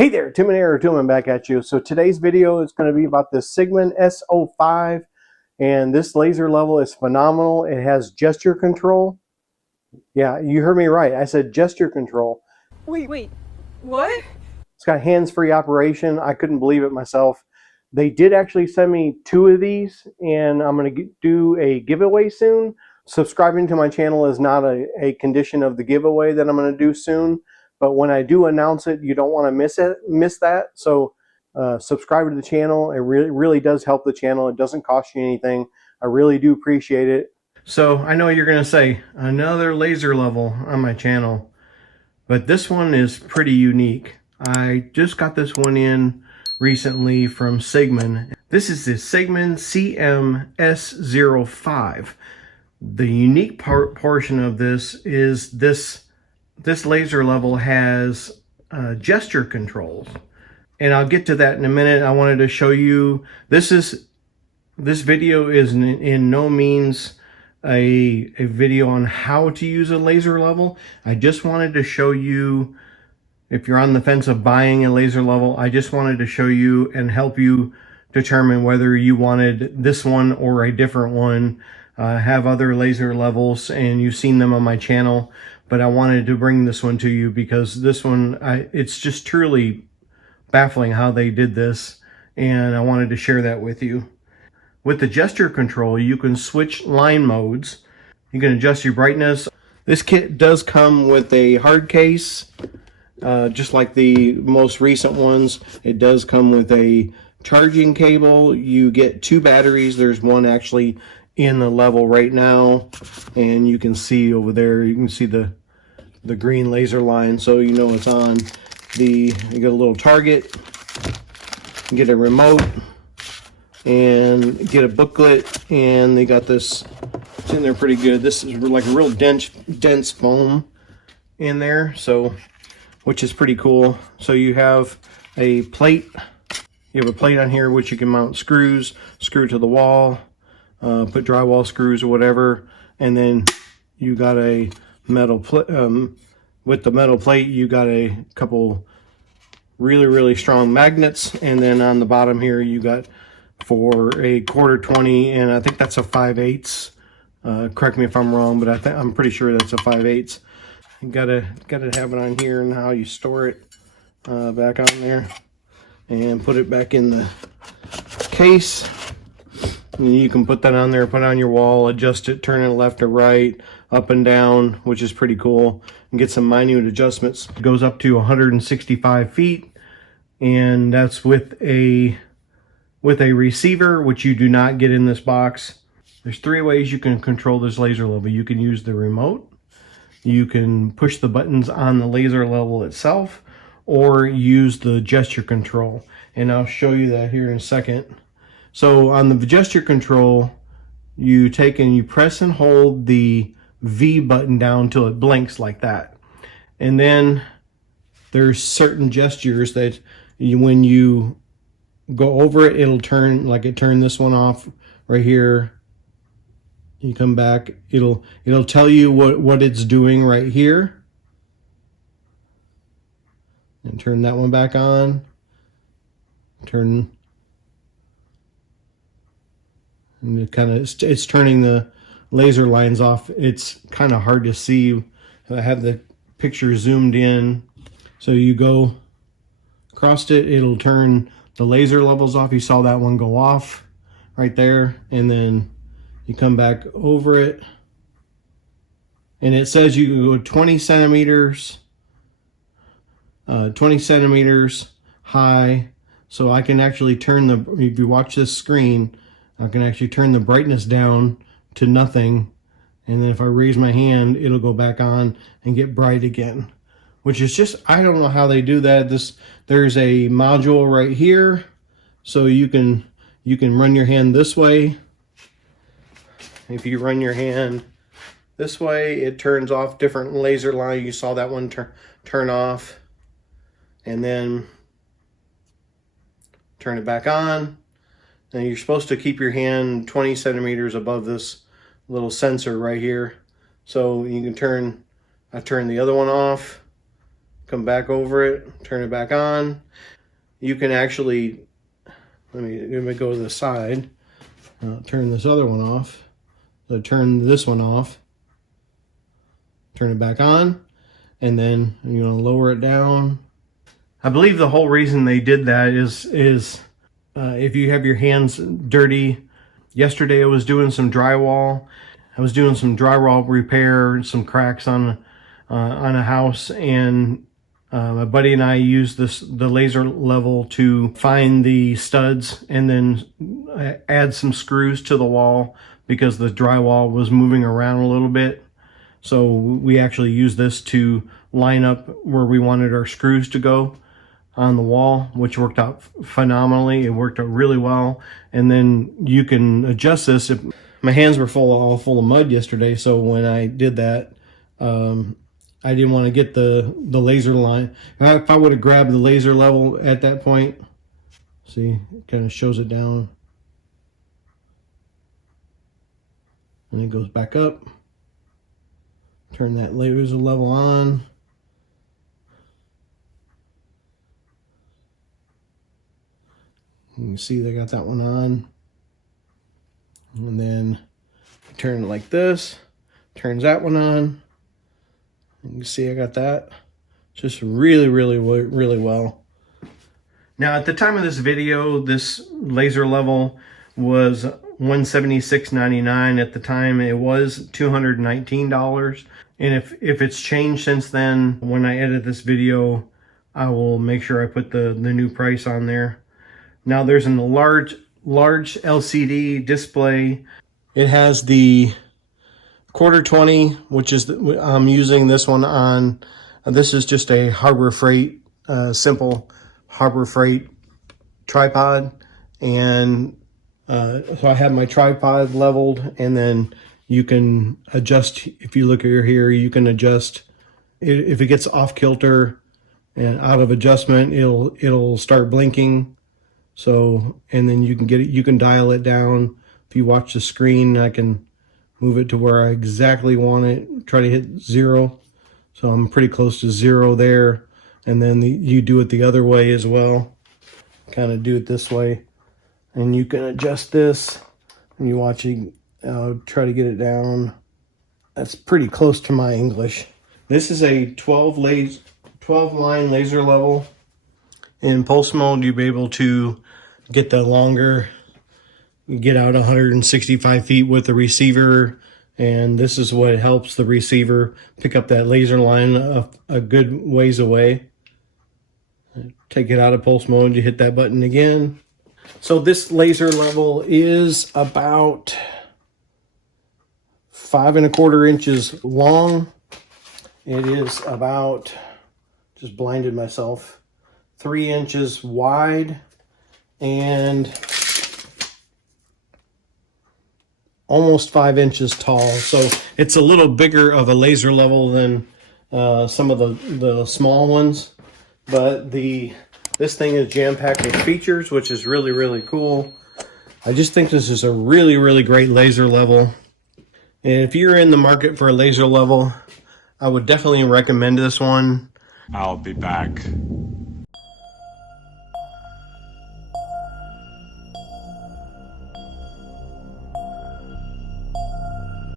Hey there, Tim and Eric Tillman back at you. So today's video is going to be about the CIGMAN S05, and this laser level is phenomenal. It has gesture control. Yeah, you heard me right. I said gesture control. Wait, what? It's got hands-free operation. I couldn't believe it myself. They did actually send me 2 of these, and I'm going to do a giveaway soon. Subscribing to my channel is not a condition of the giveaway that I'm going to do soon. But when I do announce it, you don't want to miss that. So subscribe to the channel. It really does help the channel. It doesn't cost you anything. I really do appreciate it. So I know you're going to say, another laser level on my channel. But this one is pretty unique. I just got this one in recently from CIGMAN. This is the CIGMAN CM-S05. The unique portion of this is this laser level has gesture controls, and I'll get to that in a minute. I wanted to show you, this video is in no means a video on how to use a laser level. I just wanted to show you, if you're on the fence of buying a laser level, I just wanted to show you and help you determine whether you wanted this one or a different one. I have other laser levels and you've seen them on my channel, but I wanted to bring this one to you because this one, it's just truly baffling how they did this, and I wanted to share that with you. With the gesture control, you can switch line modes. You can adjust your brightness. This kit does come with a hard case, just like the most recent ones. It does come with a charging cable. You get 2 batteries. There's one actually in the level right now, and you can see over there, you can see the green laser line, so you know it's on. You get a little target, you get a remote, and get a booklet, and they got this, it's in there pretty good. This is like a real dense foam in there, so, which is pretty cool. So you have a plate, on here which you can mount screws, screw to the wall, put drywall screws or whatever, and then you got a metal plate. With the metal plate, you got a couple really strong magnets, and then on the bottom here you got for a 1/4 20, and I think that's a 5/8. Correct me if I'm wrong, but I'm pretty sure that's a 5/8. You gotta have it on here, and how you store it back on there, and put it back in the case. And you can put that on there, put it on your wall, adjust it, turn it left or right, up and down, which is pretty cool, and get some minute adjustments. It goes up to 165 feet, and that's with a receiver, which you do not get in this box. There's 3 ways you can control this laser level. You can use the remote, you can push the buttons on the laser level itself, or use the gesture control, and I'll show you that here in a second. So on the gesture control, you take and you press and hold the V button down till it blinks like that. And then there's certain gestures that when you go over it, it'll turn, like it turned this one off right here. You come back, it'll tell you what it's doing right here. And turn that one back on. And it's turning the laser lines off. It's kind of hard to see. I have the picture zoomed in. So you go across it, it'll turn the laser levels off. You saw that one go off right there, and then you come back over it, and it says you can go 20 centimeters high. So I can actually turn if you watch this screen, I can actually turn the brightness down to nothing, and then if I raise my hand, it'll go back on and get bright again, which is just, I don't know how they do that. There's a module right here, so you can run your hand this way. If you run your hand this way, it turns off different laser line. You saw that one turn off, and then turn it back on. And you're supposed to keep your hand 20 centimeters above this little sensor right here. So you can I turn the other one off, come back over it, turn it back on. You can actually, let me go to the side. Turn this other one off. So turn this one off. Turn it back on, and then you're going to lower it down. I believe the whole reason they did that is if you have your hands dirty. Yesterday I was doing some drywall. I was doing some drywall repair, some cracks on a house, and my buddy and I used the laser level to find the studs and then add some screws to the wall because the drywall was moving around a little bit. So we actually used this to line up where we wanted our screws to go on the wall, which worked out phenomenally. It worked out really well. And then you can adjust this. My hands were all full of mud yesterday, so when I did that, I didn't want to get the laser line. If I would have grabbed the laser level at that point, see, it kind of shows it down. And it goes back up. Turn that laser level on. You can see they got that one on. And then turn it like this. Turns that one on. You can see I got that. Just really well. Now at the time of this video, this laser level was $176.99. At the time it was $219. And if it's changed since then, when I edit this video, I will make sure I put the new price on there. Now there's a large LCD display. It has the 1/4-20, which is I'm using this one on. This is just a Harbor Freight, simple Harbor Freight tripod, and so I have my tripod leveled, and then you can adjust. If you look here, you can adjust. If it gets off kilter and out of adjustment, it'll start blinking. So, and then you can dial it down. If you watch the screen, I can move it to where I exactly want it. Try to hit 0. So I'm pretty close to 0 there. And then you do it the other way as well. Kind of do it this way. And you can adjust this. And you watch it, try to get it down. That's pretty close to my English. This is a 12 line laser level. In pulse mode, you'll be able to get the longer, get out 165 feet with the receiver, and this is what helps the receiver pick up that laser line a good ways away. Take it out of pulse mode, you hit that button again. So this laser level is about 5 1/4 inches long. It is about, just blinded myself, 3 inches wide and almost 5 inches tall. So it's a little bigger of a laser level than some of the small ones, but this thing is jam-packed with features, which is really cool. I just think this is a really great laser level. And if you're in the market for a laser level, I would definitely recommend this one. I'll be back.